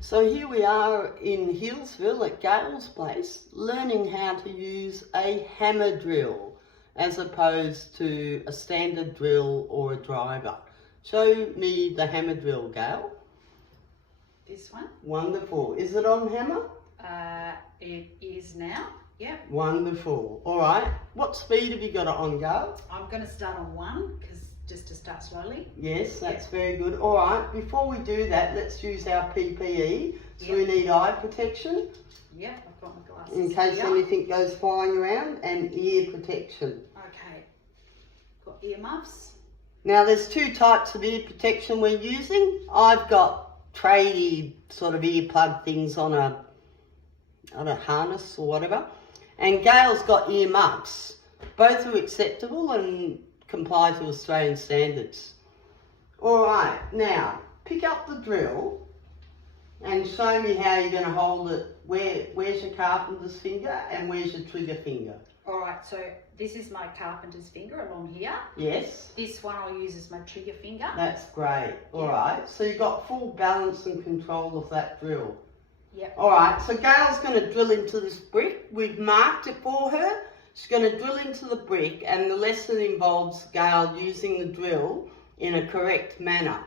So here we are in Hillsville at Gail's place, learning how to use a hammer drill as opposed to a standard drill or a driver. Show me the hammer drill, Gail. This one? Wonderful. Is it on hammer? It is now. Yep. Wonderful. All right. What speed have you got it on, Gail? I'm going to start on 1 because just to start slowly. Yes, that's very good. All right. Before we do that, let's use our PPE. So we Yep. need eye protection Yep, I've got my glasses. in case here. anything goes flying around, and ear protection. Okay. Got earmuffs. Now there's two types of ear protection we're using. I've got tradie sort of earplug things on a harness or whatever, and Gail's got ear muffs. Both are acceptable and comply to Australian standards. All right, now pick up the drill and show me how you're going to hold it. Where's your carpenter's finger and where's your trigger finger? All right, so this is my carpenter's finger along here. Yes. This one I'll use as my trigger finger. That's great. All right, so you've got full balance and control of that drill. Yep. All right, so Gail's going to drill into this brick. We've marked it for her. She's going to drill into the brick, and the lesson involves Gail using the drill in a correct manner.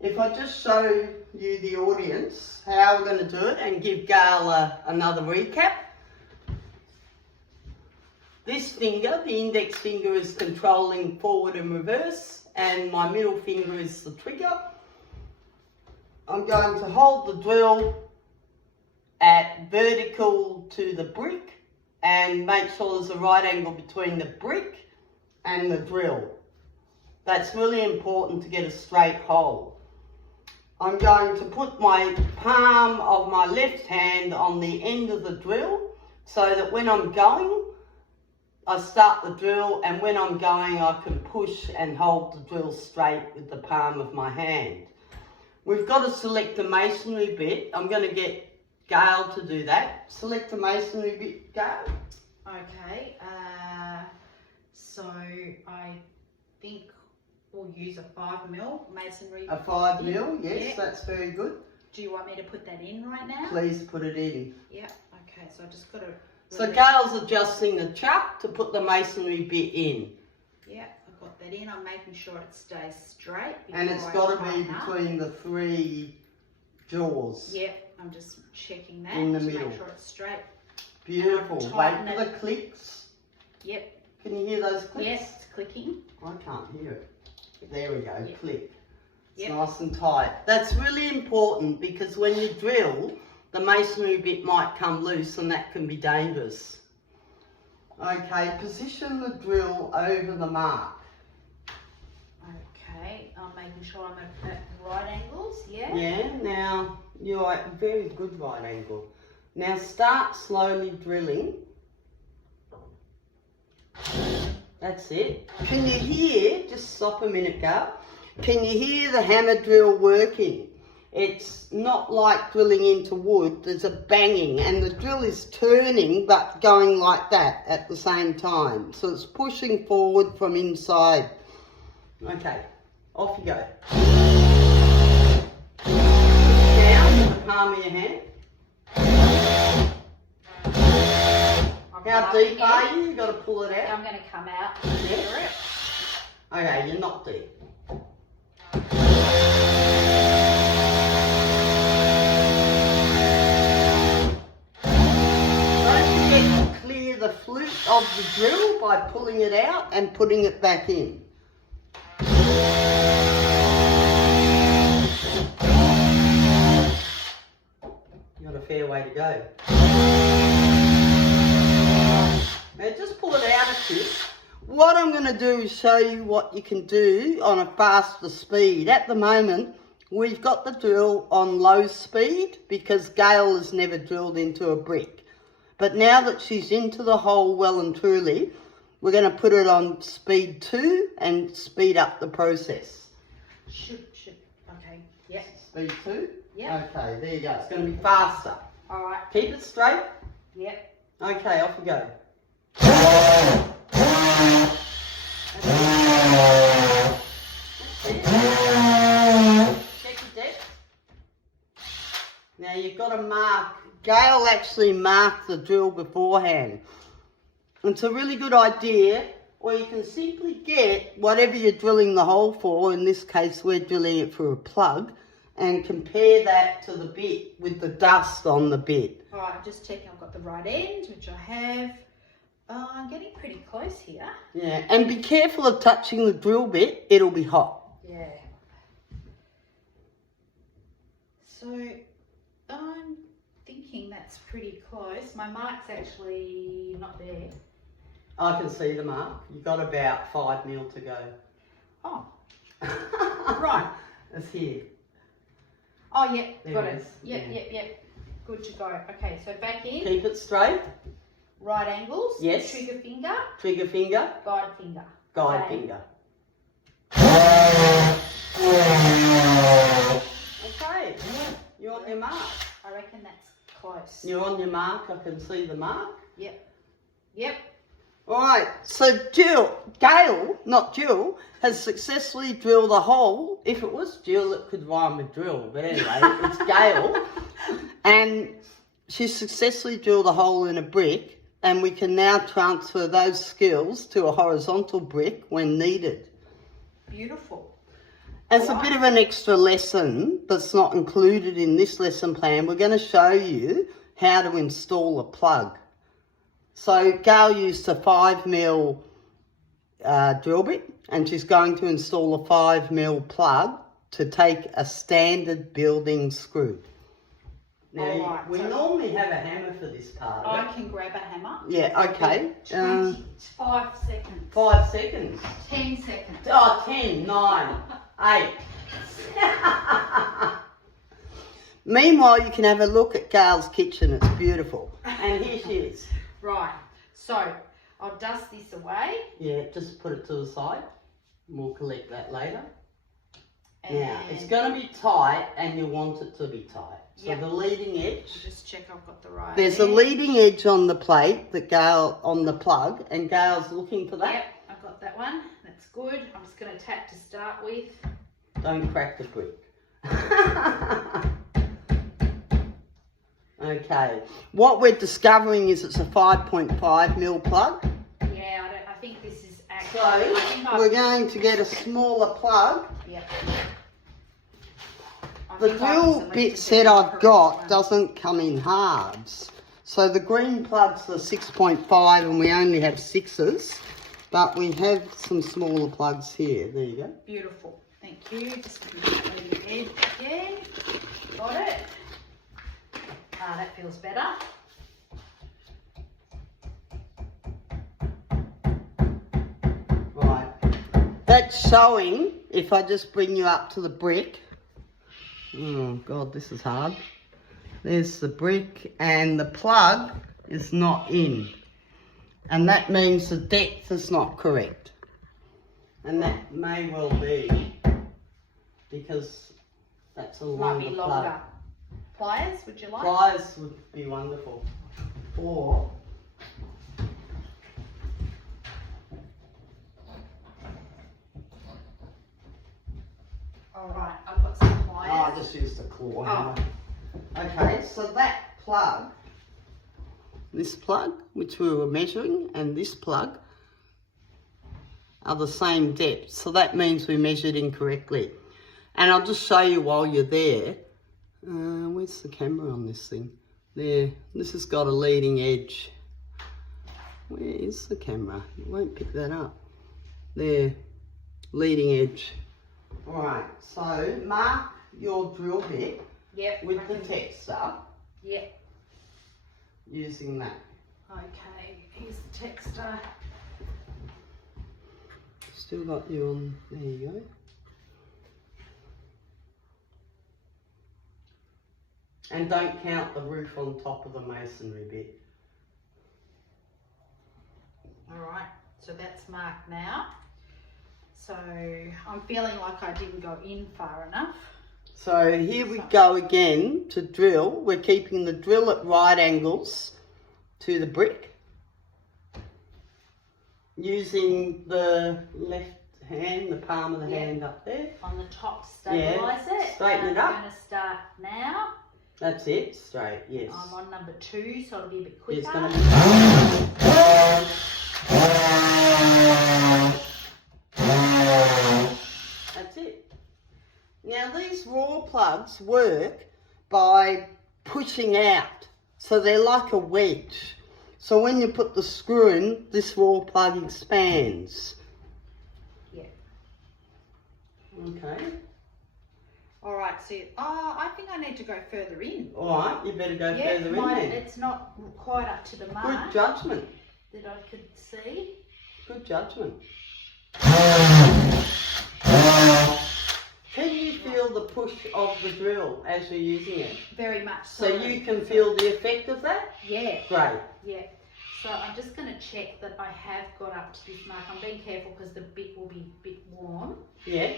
If I just show you the audience how we're going to do it and give Gail another recap. This finger, the index finger, is controlling forward and reverse, and my middle finger is the trigger. I'm going to hold the drill at vertical to the brick and make sure there's a right angle between the brick and the drill. That's really important to get a straight hole. I'm going to put my palm of my left hand on the end of the drill so that when I'm going, I start the drill, and when I'm going I can push and hold the drill straight with the palm of my hand. We've got to select a masonry bit. I'm going to get Gail to do that. Select a masonry bit, Gail. Okay, so I think we'll use a 5mm masonry. A 5mm, yes, Yeah. that's very good. Do you want me to put that in right now? Please put it in. Yeah, okay, so I just got to... So Gail's adjusting the chuck to put the masonry bit in. Yeah, I've got that in. I'm making sure it stays straight. And it's got to be between the 3 jaws. Yep, I'm just checking that In the to middle. make sure it's straight. Beautiful. Wait Tighten for the clicks. Yep. Can you hear those clicks? Yes, it's clicking. I can't hear it. There we go, Yep. click. It's Yep. nice and tight. That's really important because when you drill, the masonry bit might come loose and that can be dangerous. Okay, position the drill over the mark. Okay, I'm making sure I'm at right angles, yeah? Yeah, now you're at a very good right angle. Now start slowly drilling. That's it. Can you hear, just stop a minute, Gail. Can you hear the hammer drill working? It's not like drilling into wood. There's a banging and the drill is turning but going like that at the same time. So it's pushing forward from inside. Okay, off you go. Down with the palm of your hand. How deep are you? You've got to pull it out. I'm going to come out. Yeah. Okay, you're not deep. Don't forget to clear the flute of the drill by pulling it out and putting it back in. You've got a fair way to go. Now just pull it out a bit. What I'm going to do is show you what you can do on a faster speed. At the moment, we've got the drill on low speed because Gail has never drilled into a brick. But now that she's into the hole well and truly, we're going to put it on speed 2 and speed up the process. Should. Okay, yep. Speed 2? Yep. Okay, there you go. It's going to be faster. All right. Keep it straight. Yep. Okay, off you go. Check your depth. Now you've got to mark, Gail actually marked the drill beforehand. It's a really good idea, or you can simply get whatever you're drilling the hole for, in this case we're drilling it for a plug, and compare that to the bit with the dust on the bit. Alright, I'm just checking I've got the right end, which I have. I'm getting pretty close here. Yeah, and be careful of touching the drill bit, it'll be hot. Yeah. So, I'm thinking that's pretty close. My mark's actually not there. I can see the mark. You've got about 5 mil to go. Oh. Right. It's here. Oh, yeah, There got it it. is. Yep, Yeah. yep, yep. Good to go. Okay, so back in. Keep it straight. Right angles. Yes. Trigger finger. Trigger finger. Guide finger. Guide Okay. finger. Okay, you're on your mark. I reckon that's close. You're on your mark, I can see the mark. Yep. Yep. Alright, so Gail, not Jill, has successfully drilled a hole. If it was Jill, it could rhyme with drill, but anyway, it's Gail. And she successfully drilled a hole in a brick, and we can now transfer those skills to a horizontal brick when needed. Beautiful. As a bit of an extra lesson that's not included in this lesson plan, we're going to show you how to install a plug. So Gail used a 5mm drill bit, and she's going to install a 5mm plug to take a standard building screw. Now, Alright, we so normally have a hammer for this part of it. I can grab a hammer. Yeah, okay. 25 seconds. 5 seconds. 10 seconds. Oh, 10, 9, 8. Meanwhile, you can have a look at Gail's kitchen. It's beautiful. And here she is. Right, so I'll dust this away. Yeah, just put it to the side. We'll collect that later. And Now, it's going to be tight, and you want it to be tight. So Yep. the leading edge, just check I've got the right there's a edge. leading edge on the plate that Gail, on the plug, and Gail's looking for that. Yep, I've got that one. That's good. I'm just going to tap to start with. Don't crack the brick. Okay, what we're discovering is it's a 5.5mm plug. Yeah, I think this is actually... So I think we're going to get a smaller plug. Yep. The drill bit set I've got doesn't come in halves. So the green plugs are 6.5 and we only have 6s, but we have some smaller plugs here. There you go. Beautiful. Thank you. Just give me that leading edge again. Got it. Ah, that feels better. Right. That's showing, if I just bring you up to the brick. Oh God, this is hard. There's the brick and the plug is not in. And that means the depth is not correct. And that may well be because that's a Might longer be plug. longer. Pliers, would you like? Pliers would be wonderful. Or Alright, I've got some pliers. I just used a claw hammer. Okay, so that plug, this plug, which we were measuring, and this plug are the same depth. So that means we measured incorrectly. And I'll just show you while you're there. Where's the camera on this thing? There, this has got a leading edge. Where is the camera? It won't pick that up. There, leading edge. Alright, so mark your drill bit with the texter. Yep. Using that. Okay, here's the texter. Still got you on, there you go. And don't count the roof on top of the masonry bit. Alright, so that's marked now. So I'm feeling like I didn't go in far enough. So here we go again to drill. We're keeping the drill at right angles to the brick. Using the left hand, the palm of the hand up there. On the top, stabilise it. Straighten it up. I'm going to start now. That's it, straight, yes. I'm on number 2, so it'll be a bit quicker. It's going to be... That's it. Now these raw plugs work by pushing out, so they're like a wedge. So when you put the screw in, this raw plug expands. Yeah. Okay. All right, so I think I need to go further in. All right, you better go further in then. It's not quite up to the mark. Good judgment. That I could see. Good judgment. Can you feel the push of the drill as you're using it? Very much so. So you can feel the effect of that? Yeah. Great. Yeah. So I'm just going to check that I have got up to this mark. I'm being careful because the bit will be a bit warm. Yeah.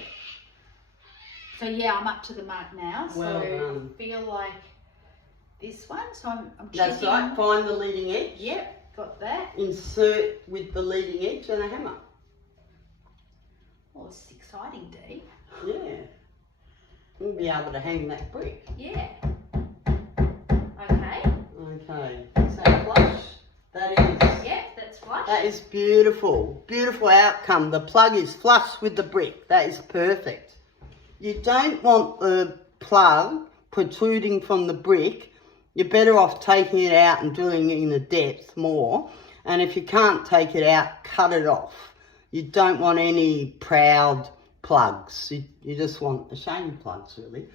So yeah, I'm up to the mark now. Well so done. Feel like this one. So I'm checking. That's right. Find the leading edge. Yep, got that. Insert with the leading edge and a hammer. Oh, it's exciting, Dee. Yeah. You'll be able to hang that brick. Yeah. Okay. Okay. Is that flush? That is. Yep, that's flush. That is beautiful. Beautiful outcome. The plug is flush with the brick. That is perfect. You don't want the plug protruding from the brick. You're better off taking it out and drilling it in a depth more. And if you can't take it out, cut it off. You don't want any proud plugs. You just want the shame plugs, really.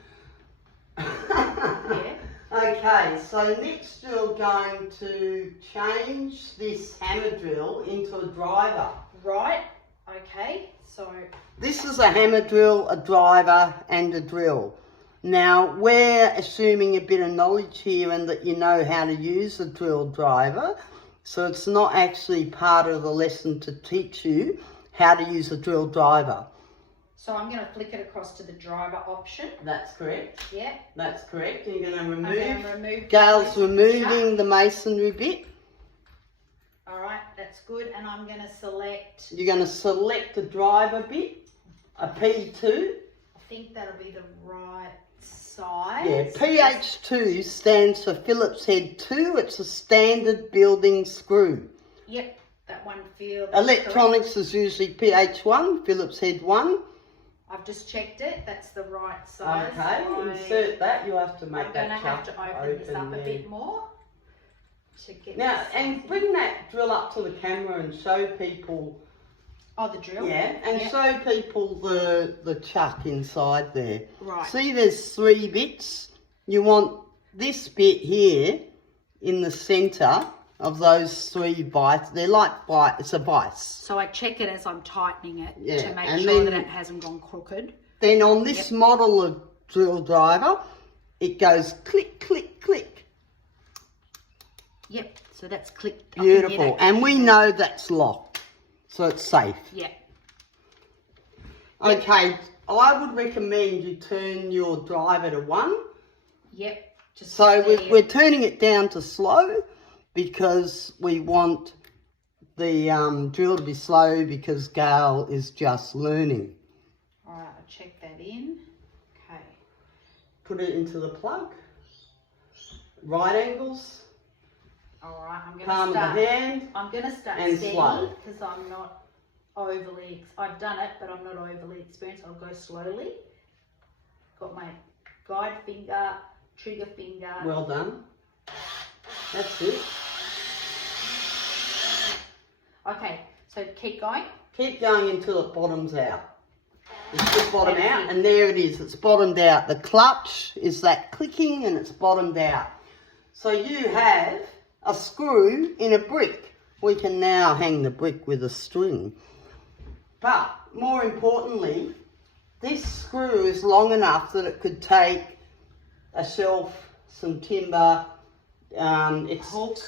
Yeah. Okay, so next you're going to change this hammer drill into a driver. Right. Okay. So This is a hammer drill, a driver and a drill. Now we're assuming a bit of knowledge here and that you know how to use a drill driver. So it's not actually part of the lesson to teach you how to use a drill driver. So I'm going to flick it across to the driver option. That's correct. Yeah. That's correct. And you're going to I'm remove. going to remove. Gail's removing the masonry bit. All right, that's good. And I'm going to select. You're going to select the driver bit, a P2. I think that'll be the right size. Yeah, PH2 stands for Phillips head 2. It's a standard building screw. Yep, that one feels. Electronics is usually PH1, Phillips head 1. I've just checked it. That's the right size. Okay, insert that. You have to make I'm that going to have to open this up there. a bit more to get Now, this and size. bring that drill up to the camera and show people. Oh, the drill? Yeah, and Yep. show people the chuck inside there. Right. See, there's 3 bits. You want this bit here in the centre of those 3 vices. They're like it's a vice. So I check it as I'm tightening it Yeah, to make and sure that then- it hasn't gone crooked. Then on this model of drill driver, it goes click, click, click. Yep, so that's clicked. I can hear Beautiful. that. And we know that's locked, so it's safe. Yeah. Okay, I would recommend you turn your driver to 1. Yep. Just So there. we're turning it down to slow because we want the drill to be slow because Gail is just learning. All right, I'll check that in. Okay. Put it into the plug. Right angles. All right, I'm going Palm to of start. the hand. I'm going to start and steady slow. because I'm not overly. I've done it, but I'm not overly experienced. I'll go slowly. Got my guide finger, trigger finger. Well done. That's it. Okay, so keep going. Keep going until it bottoms out. It should bottom out, and there it is. It's bottomed out. The clutch is that clicking, and it's bottomed out. So you have a screw in a brick. We can now hang the brick with a string. But more importantly, this screw is long enough that it could take a shelf, some timber. It's Hook.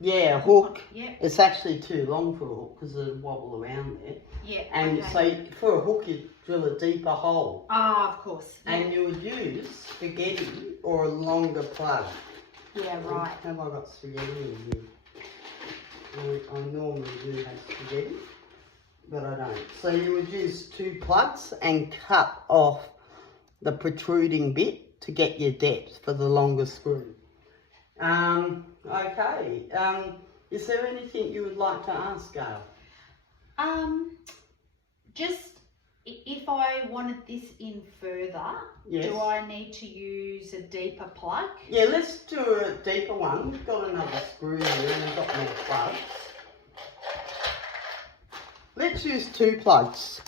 Yeah, a hook. Yeah. It's actually too long for a hook because it'll wobble around there. Yeah. And okay. so for a hook, you drill a deeper hole. Ah, of course. Yeah. And you would use spaghetti or a longer plug. Yeah, right. Have I got spaghetti in here? I normally do have spaghetti, but I don't. So you would use 2 plugs and cut off the protruding bit to get your depth for the longer screw. Okay. Is there anything you would like to ask, Gail? Just if I wanted this in further, Yes. do I need to use a deeper plug? Yeah, let's do a deeper one. We've got another screw here and we've got more plugs. Let's use 2 plugs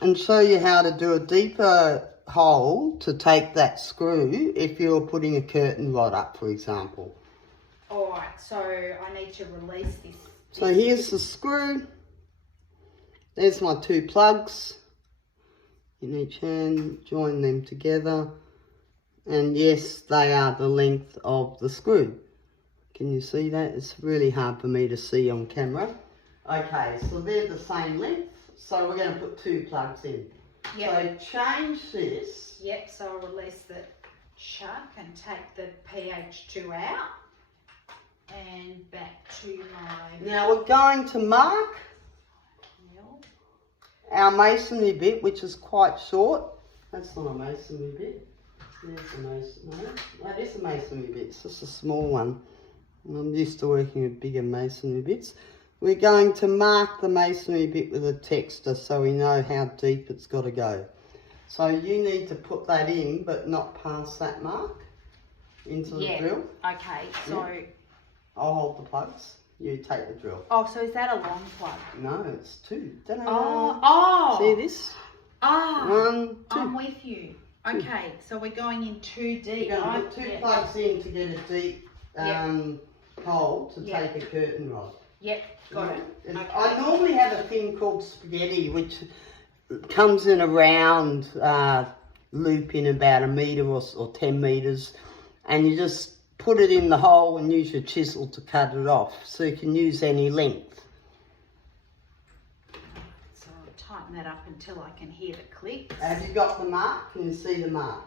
and show you how to do a deeper hole to take that screw if you're putting a curtain rod up, for example. Alright, so I need to release this. So here's the screw. There's my 2 plugs in each hand. Join them together. And yes, they are the length of the screw. Can you see that? It's really hard for me to see on camera. Okay, so they're the same length. So we're going to put 2 plugs in. Yep. So change this. Yep, so I'll release the chuck and take the PH2 out. And back to my... Now we're going to mark our masonry bit, which is quite short. That's not a masonry bit. There's a masonry. No, that is a masonry bit. It's just a small one. I'm used to working with bigger masonry bits. We're going to mark the masonry bit with a texter so we know how deep it's got to go. So you need to put that in, but not past that mark into the drill. Okay, so... Yeah. I'll hold the plugs. You take the drill. Oh, so is that a long plug? No, it's 2. Oh! See this? Ah! 1, 2. I'm with you. Okay, so we're going in too deep. You're going to put 2 plugs in to get a deep hole to take a curtain rod. Yep, got it. Okay. I normally have a thing called spaghetti, which comes in a round loop in about 1 metre or 10 metres, and you just put it in the hole and use your chisel to cut it off, so you can use any length. So I'll tighten that up until I can hear the clicks. Have you got the mark? Can you see the mark?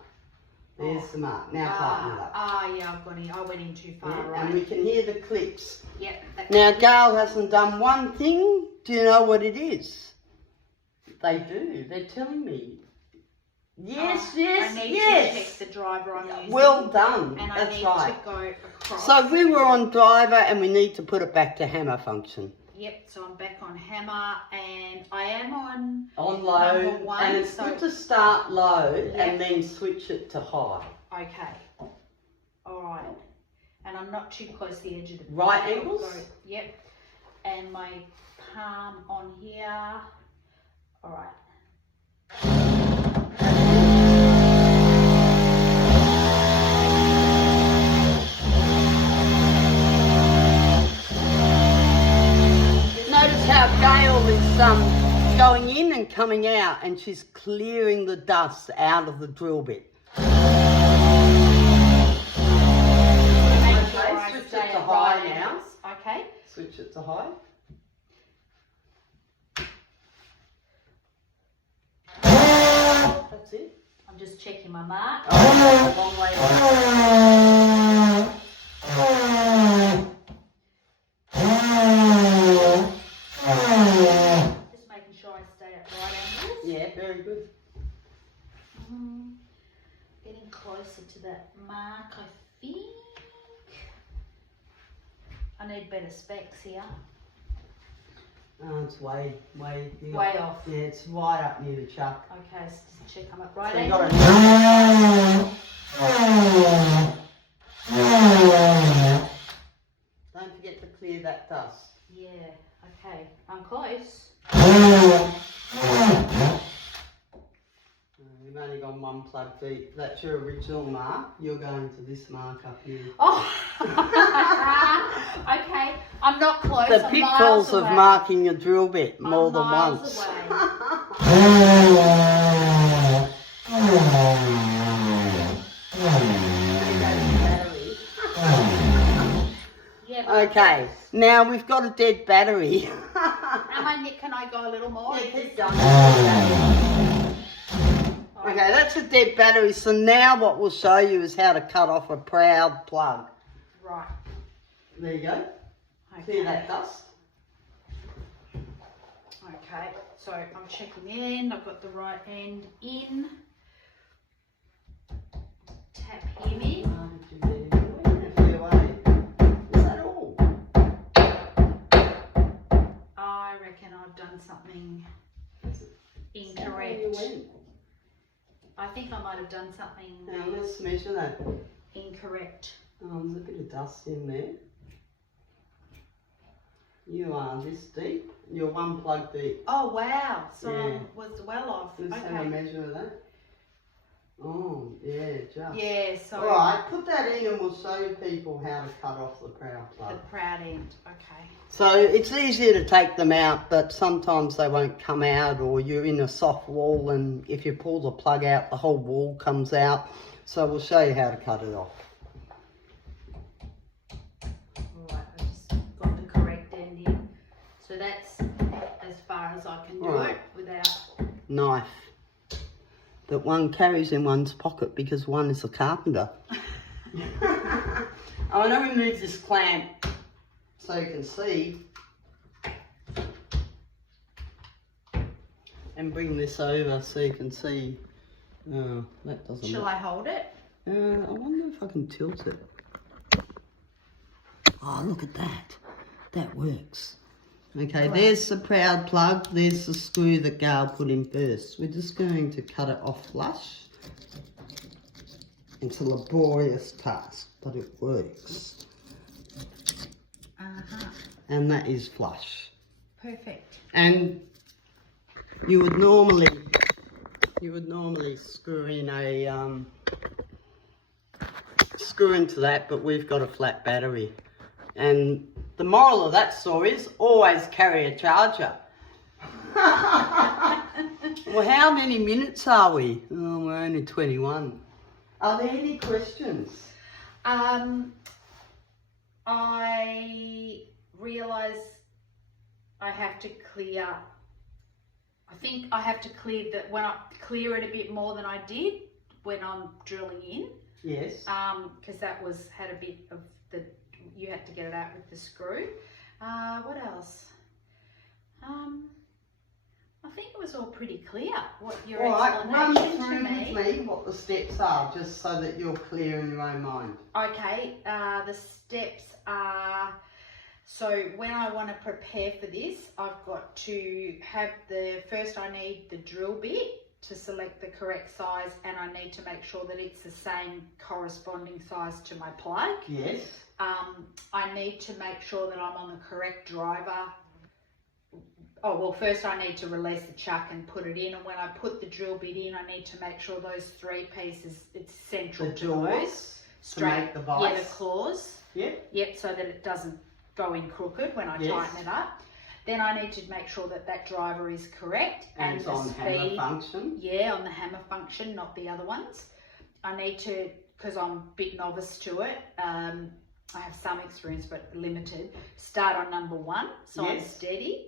There's the mark. Now tighten it up. Yeah, I've got in. I went in too far, Yeah, right? and we can hear the clicks. Yep. Now, Gail hasn't done one thing. Do you know what it is? They do. They're telling me. Yes, yes, I need yes. to check the driver I'm using. Well done. And That's I need right. to go across. So we were on driver and we need to put it back to hammer function. Yep, so I'm back on hammer and I am on low. number 1. And it's good to start low and then switch it to high. Okay. Alright. And I'm not too close to the edge of the Right plate. angles? Yep. And my palm on here. Alright. Notice how Gail is going in and coming out, and she's clearing the dust out of the drill bit. Switch it to high now. Okay. Switch it to high. That's it. I'm just checking my mark. Oh, long way down. Just making sure I stay at right angles. Yeah, very good. Getting closer to that mark, I think. I need better specs here. It's way off. Yeah, it's right up near the chuck. Okay, so just check I'm at right So you angles. Don't forget to clear that dust. Yeah, okay, I'm close. We've only gone 1 plug deep. That's your original mark. You're going to this mark up here. Oh, okay, I'm not close. The I'm pitfalls miles of away. marking your drill bit more I'm than miles once. Yeah, Okay, now we've got a dead battery. Can I go a little more? Yeah, keep going. Okay, that's a dead battery. So now what we'll show you is how to cut off a proud plug. Right. There you go. Okay. Clear that dust. Okay, so I'm checking the end. I've got the right end in. tap him in. Is that all? I reckon I've done something incorrect. I think I might have done something Now let's measure that. incorrect. Oh, there's a bit of dust in there. You are this deep. You're one plug deep. Oh wow! So Yeah. I was well off. Let's have a Okay. measure of that. Oh, yeah, just. Yeah. So Alright, put that in and we'll show people how to cut off the proud plug. the proud end. Okay. So it's easier to take them out, but sometimes they won't come out, or you're in a soft wall and if you pull the plug out, the whole wall comes out. So we'll show you how to cut it off. Alright, I just got the correct end in. So that's as far as I can do Alright. it without. Knife that one carries in one's pocket because one is a carpenter. I want to remove this clamp so you can see and bring this over so you can see. Oh, that doesn't Shall work. I hold it? I wonder if I can tilt it. Oh, look at that. That works. Okay, there's the proud plug. There's the screw that Gail put in first. We're just going to cut it off flush. It's a laborious task, but it works. And that is flush. Perfect. And you would normally screw in a screw into that, but we've got a flat battery. And the moral of that story is always carry a charger. Well, how many minutes are we? Oh, we're only 21. Are there any questions? I realise I have to clear. I think I have to clear that when I clear it a bit more than I did when I'm drilling in. Yes. Because that had a bit of the. You had to get it out with the screw. What else? I think it was all pretty clear. What your All right, run explanation through to me. with me what the steps are, just so that you're clear in your own mind. Okay, the steps are, so when I want to prepare for this, I've got to have first I need the drill bit to select the correct size, and I need to make sure that it's the same corresponding size to my plug. Yes. I need to make sure that I'm on the correct driver. Oh, well, first I need to release the chuck and put it in, and when I put the drill bit in, I need to make sure those three pieces, it's central The to jaws those. to make the vise. Yeah, the claws. Yep. Yep, so that it doesn't go in crooked when I tighten it up. Then I need to make sure that that driver is correct. And it's the on hammer function. Yeah, on the hammer function, not the other ones. I need to, because I'm a bit novice to it, I have some experience but limited, start on number 1, so I'm steady.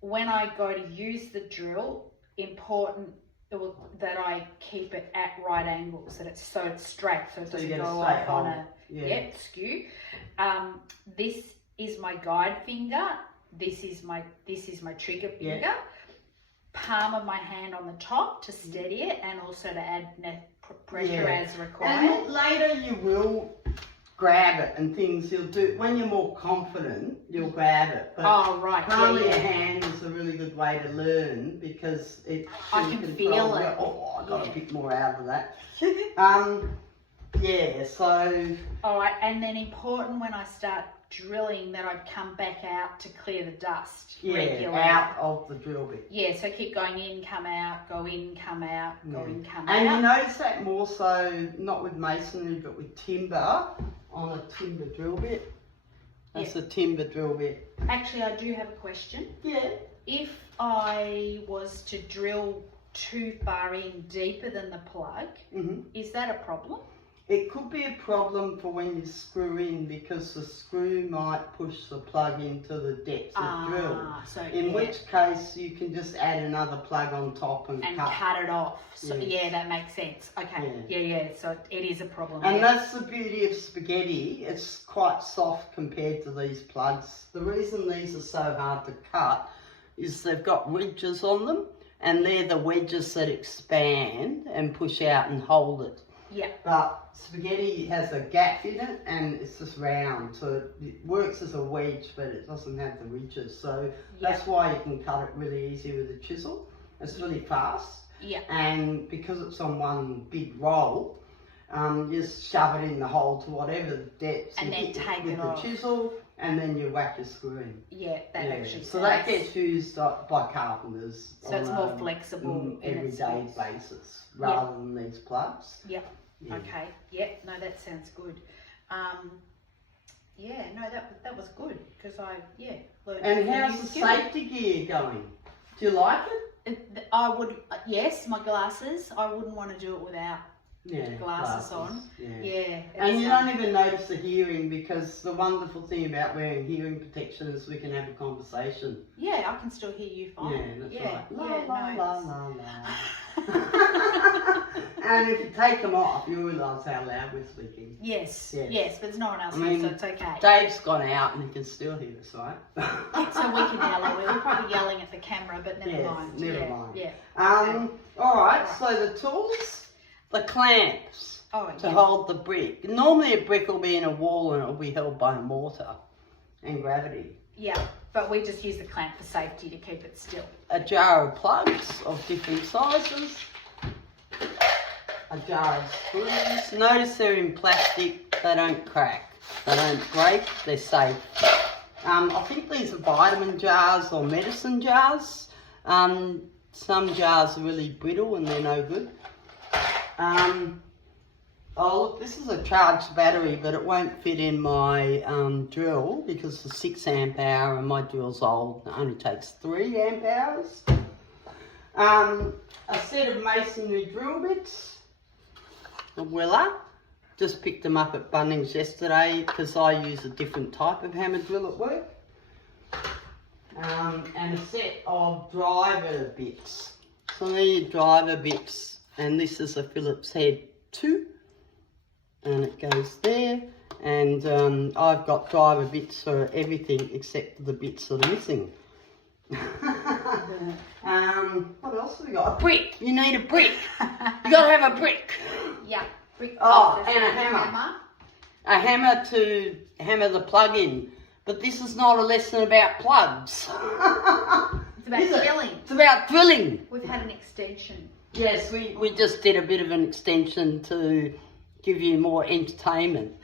When I go to use the drill, important that I keep it at right angles, that it's straight, so it doesn't go off on a skew. This is my guide finger. This is my trigger finger. Palm of my hand on the top to steady it, and also to add pressure as required. And later you will grab it and things. You'll do when you're more confident. You'll grab it. But palming your hand is a really good way to learn because I can feel it. Oh, I got a bit more out of that. So. All right, and then important when I start drilling that I'd come back out to clear the dust regularly. Out of the drill bit. Yeah, so keep going in, come out, go in, come out, go in, come out. And you notice that more so, not with masonry, but with timber, on a timber drill bit. That's a timber drill bit. Actually, I do have a question. Yeah. If I was to drill too far in, deeper than the plug, is that a problem? It could be a problem for when you screw in because the screw might push the plug into the depth of drill. So, in which case you can just add another plug on top and cut it off. So that makes sense. Okay. So it is a problem. And that's the beauty of spaghetti. It's quite soft compared to these plugs. The reason these are so hard to cut is they've got wedges on them, and they're the wedges that expand and push out and hold it. Yeah. But spaghetti has a gap in it and it's just round, so it works as a wedge, but it doesn't have the ridges. So that's why you can cut it really easy with a chisel. It's really fast. Yeah. And because it's on one big roll, you just shove it in the hole to whatever depth. And then take it off. With the chisel, and then you whack your screw in. Yeah, that actually. So that gets used by carpenters. So it's more flexible everyday basis rather than these plugs. Yep. Yeah. Okay. Yep. No, that sounds good. Yeah. No, that was good because I learned. And how's the safety gear going? Do you like it? I would. Yes, my glasses. I wouldn't want to do it without. Glasses on. Yeah. And you don't even notice the hearing, because the wonderful thing about wearing hearing protection is we can have a conversation. Yeah, I can still hear you fine. Yeah, that's right. La la la. And if you take them off, you realise how loud we're speaking. Yes, but there's no one else here, so it's okay. Dave's gone out and he can still hear us, right? So we can yell. We were probably yelling at the camera, but never mind. Never mind. Yeah. Alright, so the tools. The clamps to hold the brick. Normally a brick will be in a wall and it will be held by a mortar and gravity. Yeah, but we just use the clamp for safety to keep it still. A jar of plugs of different sizes. A jar of screws. Notice they're in plastic, they don't crack, they don't break, they're safe. I think these are vitamin jars or medicine jars. Some jars are really brittle and they're no good. Oh look, this is a charged battery, but it won't fit in my drill because it's 6 amp hour and my drill's old. It only takes 3 amp hours. A set of masonry drill bits. A Willa. Just picked them up at Bunnings yesterday because I use a different type of hammer drill at work. And a set of driver bits. So these are driver bits. And this is a Phillips head 2, and it goes there, and I've got driver bits for everything except for the bits that are missing. What else have we got? A brick. You need a brick. You got to have a brick. Yeah, brick. Oh, and a hammer. A hammer to hammer the plug in. But this is not a lesson about plugs. It's about drilling. It's about drilling. We've had an extension. Yes, we just did a bit of an extension to give you more entertainment.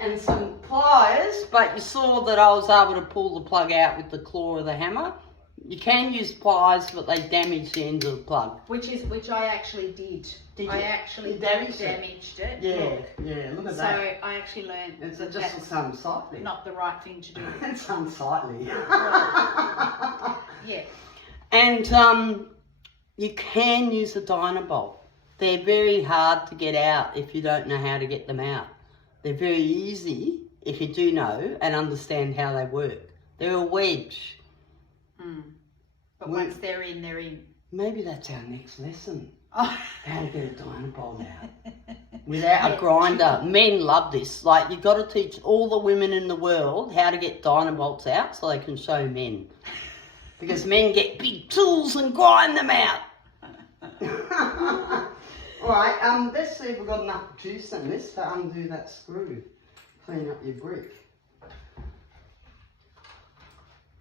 And some pliers, but you saw that I was able to pull the plug out with the claw of the hammer. You can use pliers, but they damage the end of the plug. Which I actually did. I actually damaged it. Yeah, look at that. So I actually learned it's just unsightly. Not the right thing to do. It's unsightly. Yeah. And you can use a Dynabolt. They're very hard to get out if you don't know how to get them out. They're very easy if you do know and understand how they work. They're a wedge. But once they're in, they're in. Maybe that's our next lesson. How to get a Dynabolt out. Without a grinder. Men love this. Like, you've got to teach all the women in the world how to get Dynabolts out so they can show men. Because men get big tools and grind them out. Alright, let's see if we've got enough juice in this to undo that screw. Clean up your brick.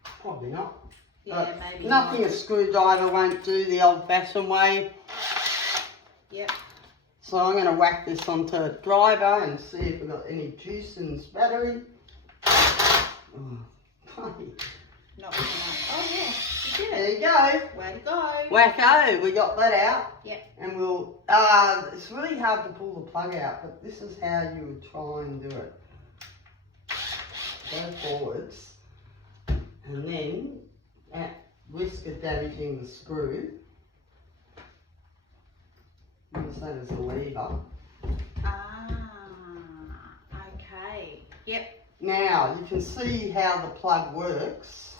Probably not. Yeah, maybe nothing not. A screwdriver won't do the old-fashioned way. Yep. So I'm going to whack this onto a driver and see if we've got any juice in this battery. Oh, funny. Not really nice. Oh yeah, you did it. There you go. Way to go. Wacko, we got that out. Yep. And we'll, it's really hard to pull the plug out, but this is how you would try and do it. Go forwards, and then, at risk of damaging the screw, use that as a lever. Okay. Yep. Now, you can see how the plug works.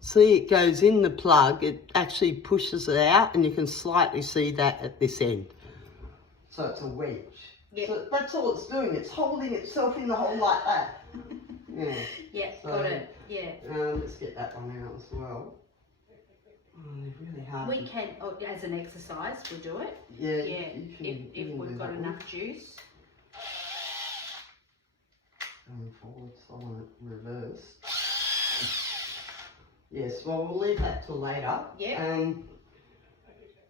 See, it goes in the plug, it actually pushes it out, and you can slightly see that at this end. So it's a wedge. Yep. So that's all it's doing, it's holding itself in the hole like that. Yeah. Yeah, So, got it. Yeah. Let's get that one out as well. they're really hard. We can, as an exercise, we'll do it. Yeah. Yeah, if we've got enough juice. Going forward, so I want it reversed. Yes, well, we'll leave that till later. Yeah.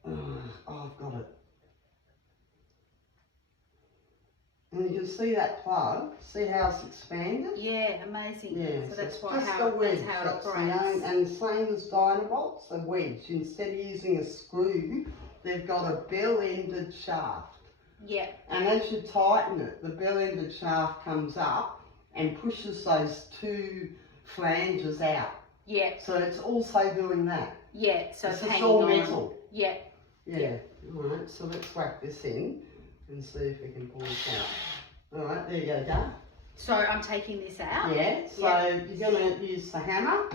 I've got it. And you can see that plug. See how it's expanded? Yeah, amazing. Yeah, so that's it's why just how, a wedge. that's how it That's the operates. and same as Dynabots, a wedge. Instead of using a screw, they've got a bell-ended shaft. Yeah. And as you tighten it, the bell-ended shaft comes up and pushes those two flanges out. Yeah. So it's also doing that. Yeah, so it's hanging just all on. metal. Yeah. Yeah. Alright, so let's whack this in and see if we can pull this out. Alright, there you go, Gar. So I'm taking this out? Yeah, so you're going to use the hammer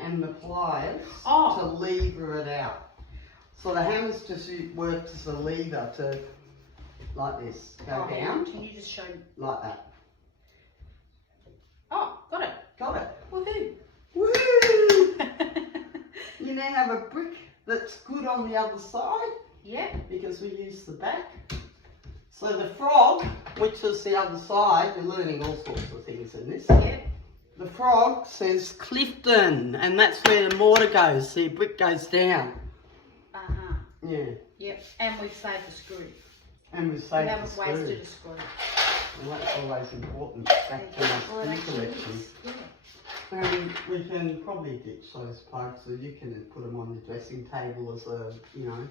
and the pliers to lever it out. So the hammer's just works as a lever to, like this, go down. Can you just show me? Like that. Oh, got it. Got it. Woohoo. Woo! You now have a brick that's good on the other side. Yeah. Because we use the back. So the frog, which is the other side, you're learning all sorts of things in this. Yeah. The frog says Clifton, and that's where the mortar goes. The brick goes down. Uh-huh. Yeah. Yep. And we've saved the screw. And we We saved the haven't screw. wasted a screw. And that's always important. Back to my screw collection. Yeah. We can probably ditch those plugs, so you can put them on the dressing table as a, you know.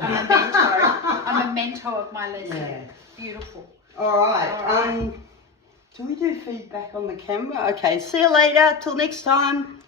I'm a mentor. I'm a mentor of my lesson. Yeah. Beautiful. All right. Do we do feedback on the camera? Okay. See you later. Till next time.